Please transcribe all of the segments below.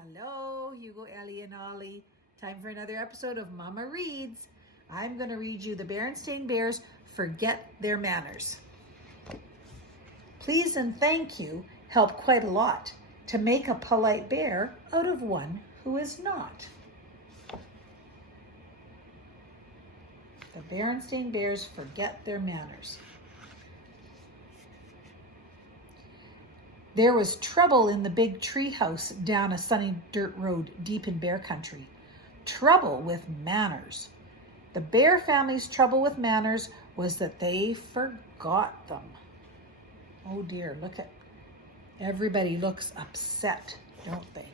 Hello, Hugo, Ellie, and Ollie. Time for another episode of Mama Reads. I'm going to read you the Berenstain Bears Forget Their Manners. Please and thank you help quite a lot to make a polite bear out of one who is not. The Berenstain Bears Forget Their Manners. There was trouble in the big tree house down a sunny dirt road deep in bear country. Trouble with manners. The bear family's trouble with manners was that they forgot them. Oh dear, look at everybody looks upset, don't they?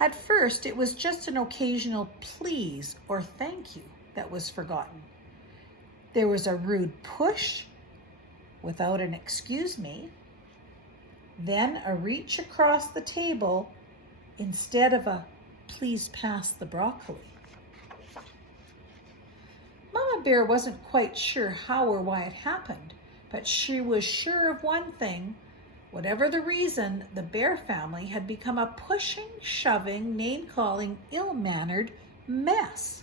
At first, it was just an occasional please or thank you that was forgotten. There was a rude push without an excuse me. Then a reach across the table instead of a please pass the broccoli. Mama Bear wasn't quite sure how or why it happened, but she was sure of one thing. Whatever the reason, the bear family had become a pushing, shoving, name-calling, ill-mannered mess.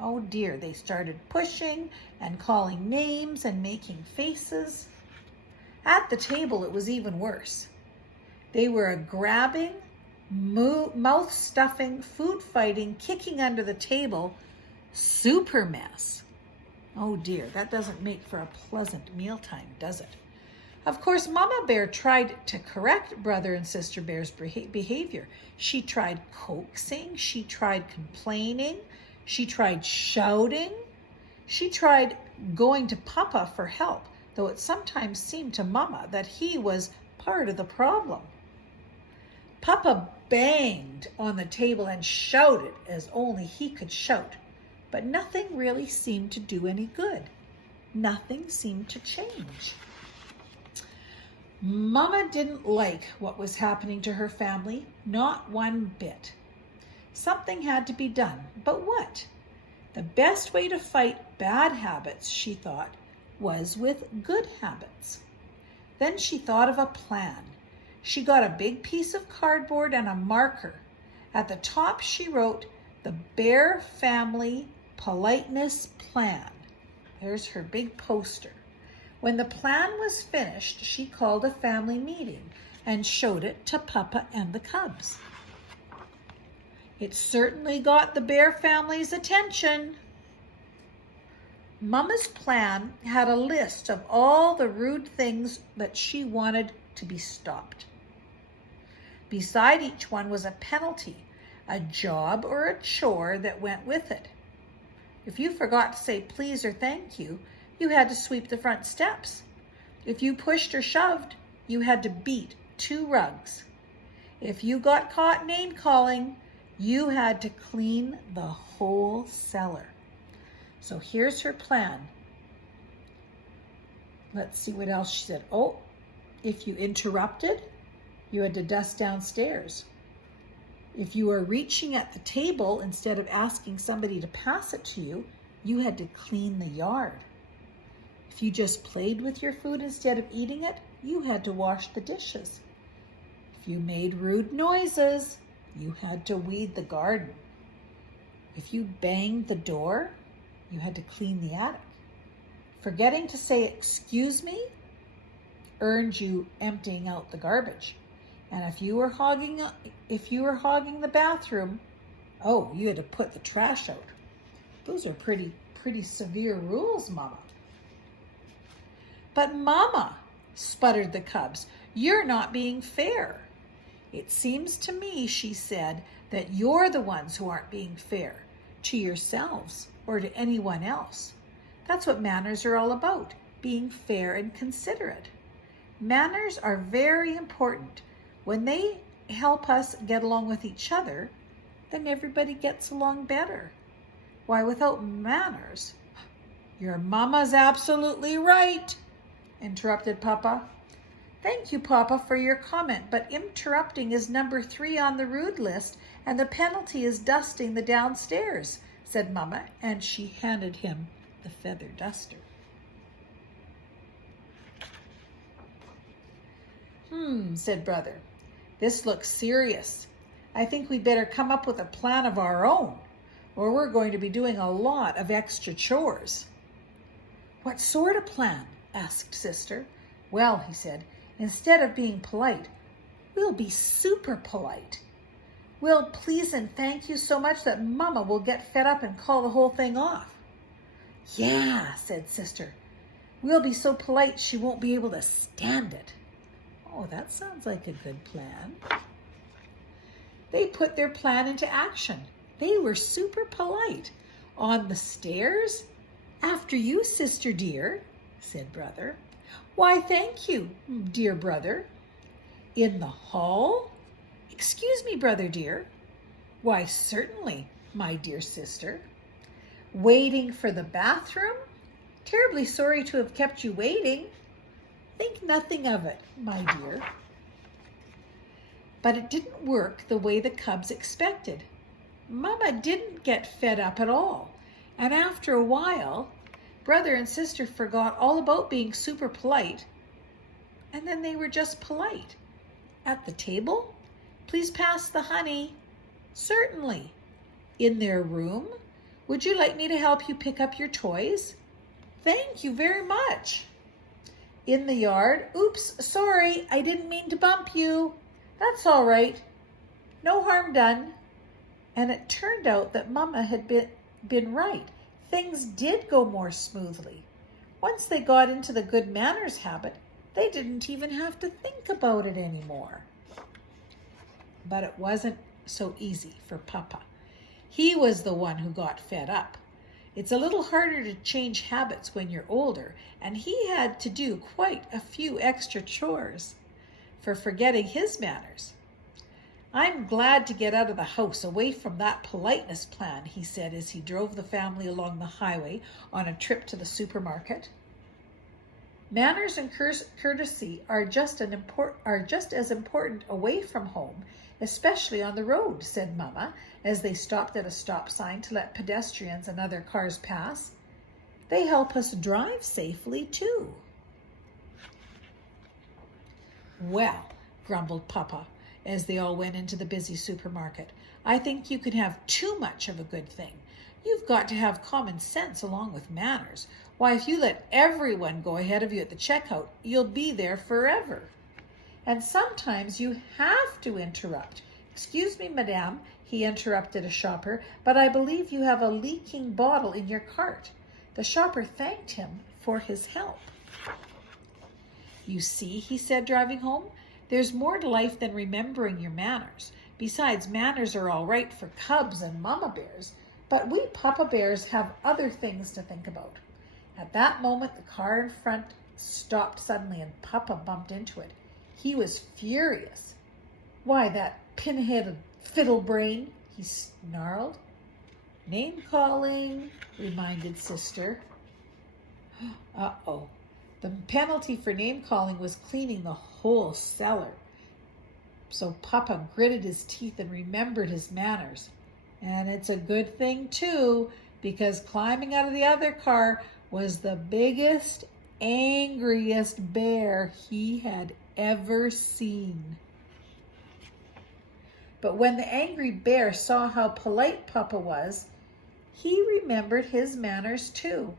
Oh dear, they started pushing and calling names and making faces. At the table, it was even worse. They were a grabbing, mouth-stuffing, food-fighting, kicking under the table, super mess. Oh dear, that doesn't make for a pleasant mealtime, does it? Of course, Mama Bear tried to correct Brother and Sister Bear's behavior. She tried coaxing, she tried complaining, she tried shouting, she tried going to Papa for help, though it sometimes seemed to Mama that he was part of the problem. Papa banged on the table and shouted as only he could shout, but nothing really seemed to do any good. Nothing seemed to change. Mama didn't like what was happening to her family, not one bit. Something had to be done, but what? The best way to fight bad habits, she thought, was with good habits. Then she thought of a plan. She got a big piece of cardboard and a marker. At the top she wrote, "The Bear Family Politeness Plan." There's her big poster. When the plan was finished, she called a family meeting and showed it to Papa and the cubs. It certainly got the bear family's attention. Mama's plan had a list of all the rude things that she wanted to be stopped. Beside each one was a penalty, a job or a chore that went with it. If you forgot to say please or thank you, you had to sweep the front steps. If you pushed or shoved, you had to beat 2 rugs. If you got caught name-calling, you had to clean the whole cellar. So here's her plan. Let's see what else she said. Oh, if you interrupted, you had to dust downstairs. If you were reaching at the table instead of asking somebody to pass it to you, you had to clean the yard. If you just played with your food instead of eating it, you had to wash the dishes. If you made rude noises, you had to weed the garden. If you banged the door, you had to clean the attic. Forgetting to say excuse me earned you emptying out the garbage. And if you were hogging the bathroom, oh, you had to put the trash out. Those are pretty severe rules, Mama. But Mama, sputtered the cubs, you're not being fair. It seems to me, she said, that you're the ones who aren't being fair to yourselves or to anyone else. That's what manners are all about, being fair and considerate. Manners are very important. When they help us get along with each other, then everybody gets along better. Why, without manners, your Mama's absolutely right, interrupted Papa. Thank you, Papa, for your comment, but interrupting is number 3 on the rude list, and the penalty is dusting the downstairs, said Mama, and she handed him the feather duster. Said Brother. This looks serious. I think we'd better come up with a plan of our own, or we're going to be doing a lot of extra chores." "What sort of plan?" asked Sister. "Well," he said, "instead of being polite, we'll be super polite. We'll please and thank you so much that Mama will get fed up and call the whole thing off." "Yeah," said Sister. "We'll be so polite she won't be able to stand it." Oh, that sounds like a good plan. They put their plan into action. They were super polite. "On the stairs?" "After you, Sister dear," said Brother. "Why, thank you, dear Brother." "In the hall?" "Excuse me, Brother dear." "Why, certainly, my dear Sister." "Waiting for the bathroom?" "Terribly sorry to have kept you waiting." "Think nothing of it, my dear." But it didn't work the way the cubs expected. Mama didn't get fed up at all. And after a while, Brother and Sister forgot all about being super polite. And then they were just polite. "At the table? Please pass the honey." "Certainly." "In their room? Would you like me to help you pick up your toys?" "Thank you very much." "In the yard? Oops, sorry, I didn't mean to bump you." "That's all right. No harm done." And it turned out that Mama had been right. Things did go more smoothly. Once they got into the good manners habit, they didn't even have to think about it anymore. But it wasn't so easy for Papa. He was the one who got fed up. It's a little harder to change habits when you're older, and he had to do quite a few extra chores for forgetting his manners. "I'm glad to get out of the house, away from that politeness plan," he said as he drove the family along the highway on a trip to the supermarket. "Manners and courtesy are just as important away from home, especially on the road," said Mama as they stopped at a stop sign to let pedestrians and other cars pass. "They help us drive safely too." "Well," grumbled Papa as they all went into the busy supermarket, "I think you can have too much of a good thing. You've got to have common sense along with manners. Why, if you let everyone go ahead of you at the checkout, you'll be there forever. And sometimes you have to interrupt." "Excuse me, madame," he interrupted a shopper, "but I believe you have a leaking bottle in your cart." The shopper thanked him for his help. "You see," he said, driving home, "there's more to life than remembering your manners. Besides, manners are all right for cubs and mama bears, but we papa bears have other things to think about." At that moment, the car in front stopped suddenly and Papa bumped into it. He was furious. "Why, that pinheaded fiddle brain," he snarled. "Name calling," reminded Sister. Uh-oh. The penalty for name calling was cleaning the whole cellar. So Papa gritted his teeth and remembered his manners. And it's a good thing too, because climbing out of the other car was the biggest, angriest bear he had ever seen. But when the angry bear saw how polite Papa was, he remembered his manners too.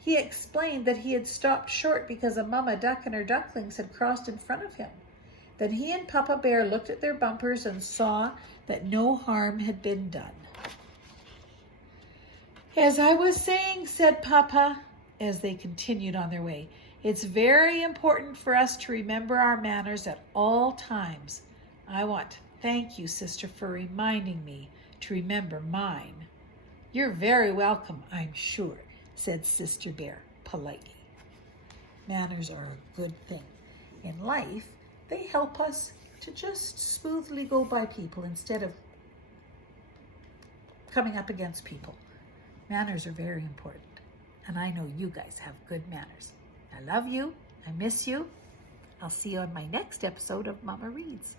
He explained that he had stopped short because a mama duck and her ducklings had crossed in front of him. Then he and Papa Bear looked at their bumpers and saw that no harm had been done. "As I was saying," said Papa, as they continued on their way, "it's very important for us to remember our manners at all times. I want to thank you, Sister, for reminding me to remember mine." "You're very welcome, I'm sure," said Sister Bear politely. Manners are a good thing. In life, they help us to just smoothly go by people instead of coming up against people. Manners are very important, and I know you guys have good manners. I love you. I miss you. I'll see you on my next episode of Mama Reads.